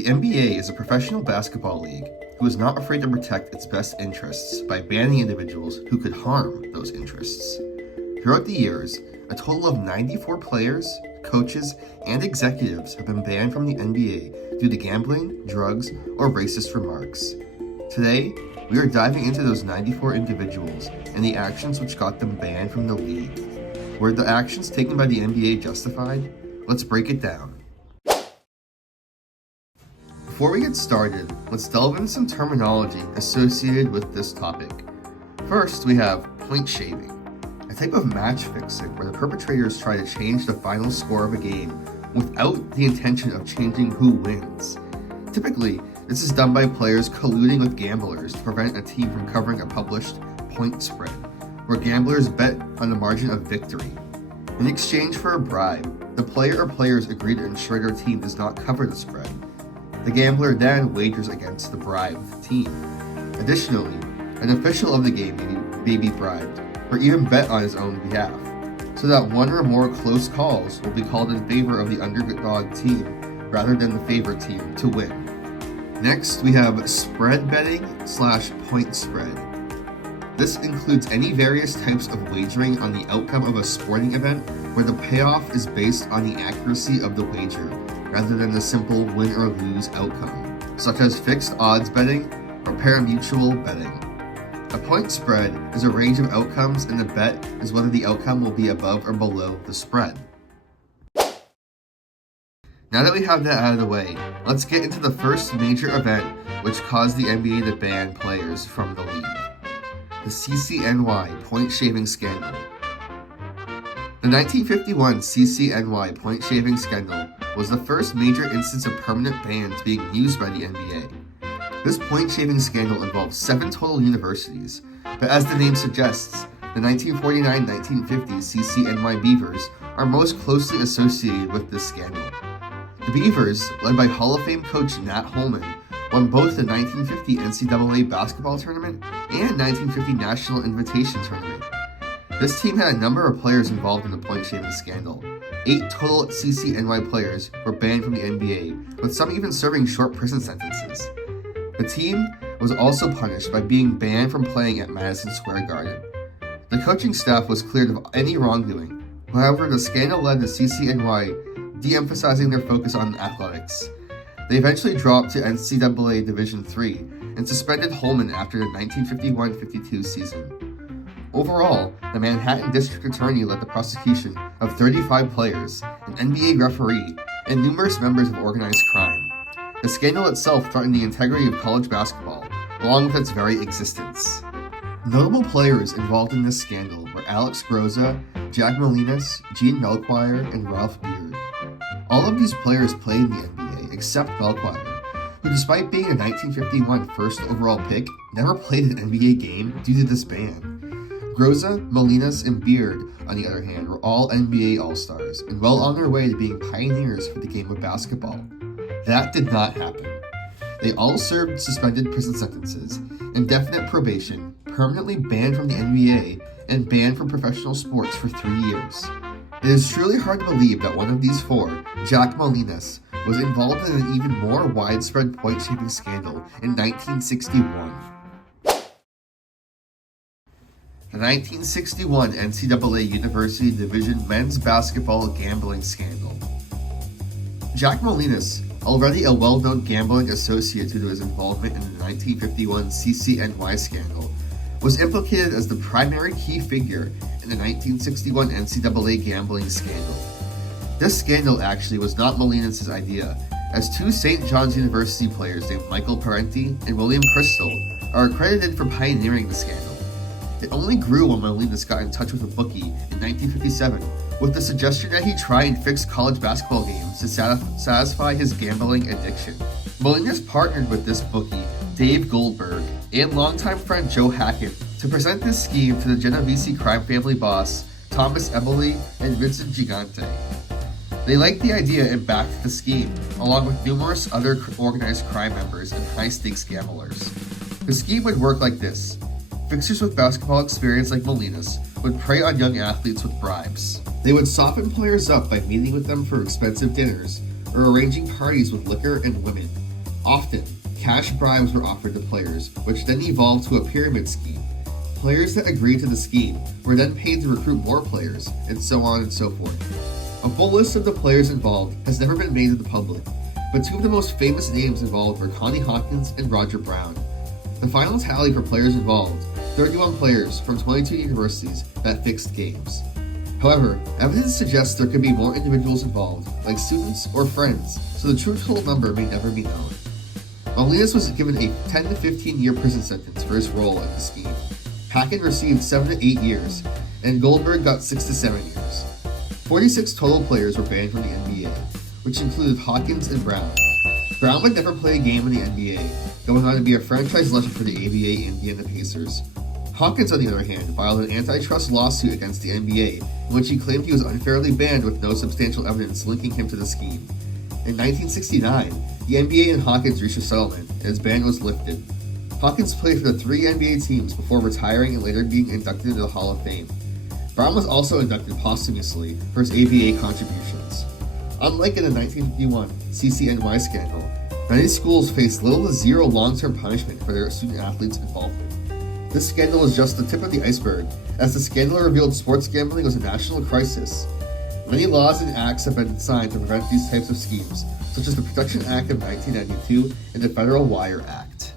The NBA is a professional basketball league who is not afraid to protect its best interests by banning individuals who could harm those interests. Throughout the years, a total of 94 players, coaches, and executives have been banned from the NBA due to gambling, drugs, or racist remarks. Today, we are diving into those 94 individuals and the actions which got them banned from the league. Were the actions taken by the NBA justified? Let's break it down. Before we get started, let's delve into some terminology associated with this topic. First, we have point shaving, a type of match fixing where the perpetrators try to change the final score of a game without the intention of changing who wins. Typically, this is done by players colluding with gamblers to prevent a team from covering a published point spread, where gamblers bet on the margin of victory. In exchange for a bribe, the player or players agree to ensure their team does not cover the spread. The gambler then wagers against the bribed team. Additionally, an official of the game may be bribed, or even bet on his own behalf, so that one or more close calls will be called in favor of the underdog team rather than the favored team to win. Next, we have spread betting / point spread. This includes any various types of wagering on the outcome of a sporting event where the payoff is based on the accuracy of the wager, rather than the simple win or lose outcome, such as fixed odds betting or parimutuel betting. A point spread is a range of outcomes, and the bet is whether the outcome will be above or below the spread. Now that we have that out of the way, let's get into the first major event which caused the NBA to ban players from the league: the CCNY point shaving scandal. The 1951 CCNY point shaving scandal was the first major instance of permanent bans being used by the NBA. This point shaving scandal involved 7 total universities, but as the name suggests, the 1949-1950 CCNY Beavers are most closely associated with this scandal. The Beavers, led by Hall of Fame coach Nat Holman, won both the 1950 NCAA basketball tournament and 1950 National Invitation Tournament. This team had a number of players involved in the point shaving scandal. 8 total CCNY players were banned from the NBA, with some even serving short prison sentences. The team was also punished by being banned from playing at Madison Square Garden. The coaching staff was cleared of any wrongdoing. However, the scandal led to CCNY de-emphasizing their focus on athletics. They eventually dropped to NCAA Division III and suspended Holman after the 1951-52 season. Overall, the Manhattan District Attorney led the prosecution of 35 players, an NBA referee, and numerous members of organized crime. The scandal itself threatened the integrity of college basketball, along with its very existence. Notable players involved in this scandal were Alex Groza, Jack Molinas, Gene Melchior, and Ralph Beard. All of these players played in the NBA except Melchior, who, despite being a 1951 first overall pick, never played an NBA game due to this ban. Groza, Molinas, and Beard, on the other hand, were all NBA All-Stars and well on their way to being pioneers for the game of basketball. That did not happen. They all served suspended prison sentences, indefinite probation, permanently banned from the NBA, and banned from professional sports for 3 years. It is truly hard to believe that one of these 4, Jack Molinas, was involved in an even more widespread point shaving scandal in 1961. The 1961 NCAA University Division men's basketball gambling scandal. Jack Molinas, already a well-known gambling associate due to his involvement in the 1951 CCNY scandal, was implicated as the primary key figure in the 1961 NCAA gambling scandal. This scandal actually was not Molinas' idea, as 2 St. John's University players named Michael Parenti and William Crystal are credited for pioneering the scandal. It only grew when Molinas got in touch with a bookie in 1957 with the suggestion that he try and fix college basketball games to satisfy his gambling addiction. Molinas partnered with this bookie, Dave Goldberg, and longtime friend Joe Hackett to present this scheme to the Genovese crime family boss, Thomas Eboli and Vincent Gigante. They liked the idea and backed the scheme, along with numerous other organized crime members and high-stakes gamblers. The scheme would work like this. Fixers with basketball experience like Molinas would prey on young athletes with bribes. They would soften players up by meeting with them for expensive dinners or arranging parties with liquor and women. Often, cash bribes were offered to players, which then evolved to a pyramid scheme. Players that agreed to the scheme were then paid to recruit more players, and so on and so forth. A full list of the players involved has never been made to the public, but two of the most famous names involved were Connie Hawkins and Roger Brown. The final tally for players involved, 31 players from 22 universities that fixed games. However, evidence suggests there could be more individuals involved, like students or friends, so the true total number may never be known. Molinas was given a 10 to 15 year prison sentence for his role in the scheme. Hackett received 7 to 8 years, and Goldberg got 6 to 7 years. 46 total players were banned from the NBA, which included Hawkins and Brown. Brown would never play a game in the NBA, going on to be a franchise legend for the ABA, Indiana Pacers. Hawkins, on the other hand, filed an antitrust lawsuit against the NBA, in which he claimed he was unfairly banned with no substantial evidence linking him to the scheme. In 1969, the NBA and Hawkins reached a settlement, and his ban was lifted. Hawkins played for the 3 NBA teams before retiring and later being inducted into the Hall of Fame. Brown was also inducted posthumously for his ABA contributions. Unlike in the 1951 CCNY scandal, many schools faced little to zero long-term punishment for their student-athletes' involvement. This scandal was just the tip of the iceberg, as the scandal revealed sports gambling was a national crisis. Many laws and acts have been signed to prevent these types of schemes, such as the Protection Act of 1992 and the Federal Wire Act.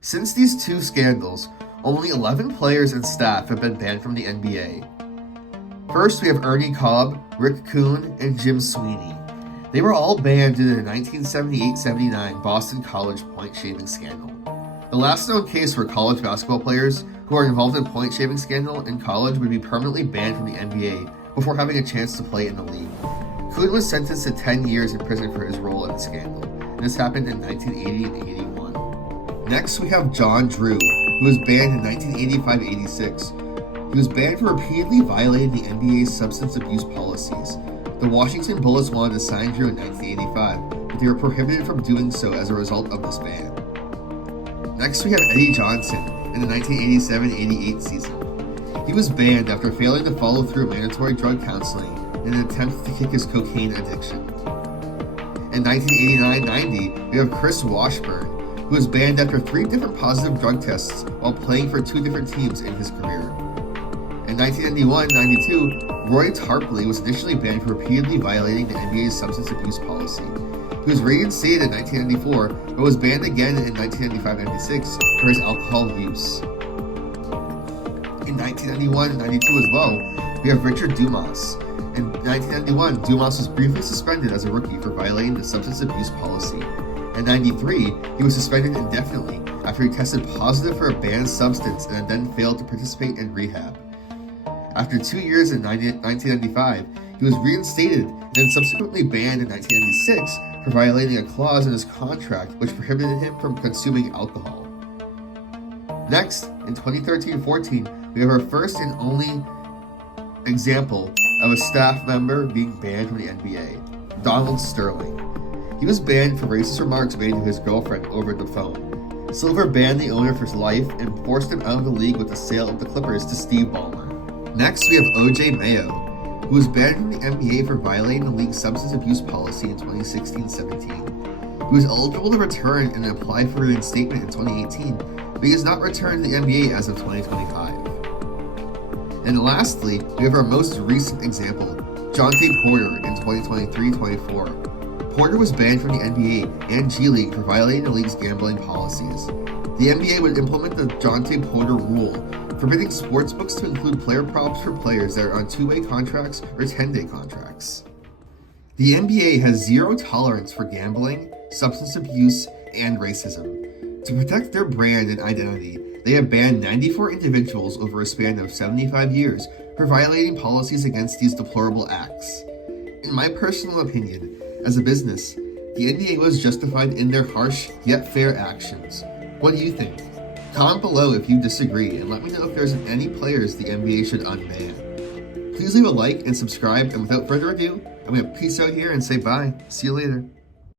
Since these two scandals, only 11 players and staff have been banned from the NBA. First, we have Ernie Cobb, Rick Kuhn, and Jim Sweeney. They were all banned due to the 1978-79 Boston College point-shaving scandal. The last known case where college basketball players who are involved in point-shaving scandal in college would be permanently banned from the NBA before having a chance to play in the league. Kuhn was sentenced to 10 years in prison for his role in the scandal, and this happened in 1980 and 81. Next, we have John Drew, who was banned in 1985-86. He was banned for repeatedly violating the NBA's substance abuse policies. The Washington Bullets wanted to sign Drew in 1985, but they were prohibited from doing so as a result of this ban. Next, we have Eddie Johnson in the 1987-88 season. He was banned after failing to follow through mandatory drug counseling in an attempt to kick his cocaine addiction. In 1989-90, we have Chris Washburn, who was banned after 3 different positive drug tests while playing for 2 different teams in his career. In 1991-92, Roy Tarpley was initially banned for repeatedly violating the NBA's substance abuse policy. He was reinstated in 1994, but was banned again in 1995-96 for his alcohol use. In 1991-92 as well, we have Richard Dumas. In 1991, Dumas was briefly suspended as a rookie for violating the substance abuse policy. In 93, he was suspended indefinitely after he tested positive for a banned substance and then failed to participate in rehab. After 2 years in 1995, he was reinstated and then subsequently banned in 1996 for violating a clause in his contract which prohibited him from consuming alcohol. Next, in 2013-14, we have our first and only example of a staff member being banned from the NBA, Donald Sterling. He was banned for racist remarks made to his girlfriend over the phone. Silver banned the owner for life and forced him out of the league with the sale of the Clippers to Steve Ballmer. Next, we have O.J. Mayo, who was banned from the NBA for violating the league's substance abuse policy in 2016-17. He was eligible to return and apply for reinstatement in 2018, but he has not returned to the NBA as of 2025. And lastly, we have our most recent example, Jonte Porter in 2023-24. Porter was banned from the NBA and G League for violating the league's gambling policies. The NBA would implement the Jonte Porter rule, forbidding sportsbooks to include player props for players that are on 2-way contracts or 10-day contracts. The NBA has zero tolerance for gambling, substance abuse, and racism. To protect their brand and identity, they have banned 94 individuals over a span of 75 years for violating policies against these deplorable acts. In my personal opinion, as a business, the NBA was justified in their harsh yet fair actions. What do you think? Comment below if you disagree and let me know if there's any players the NBA should unban. Please leave a like and subscribe, and without further ado, I'm going to peace out here and say bye. See you later.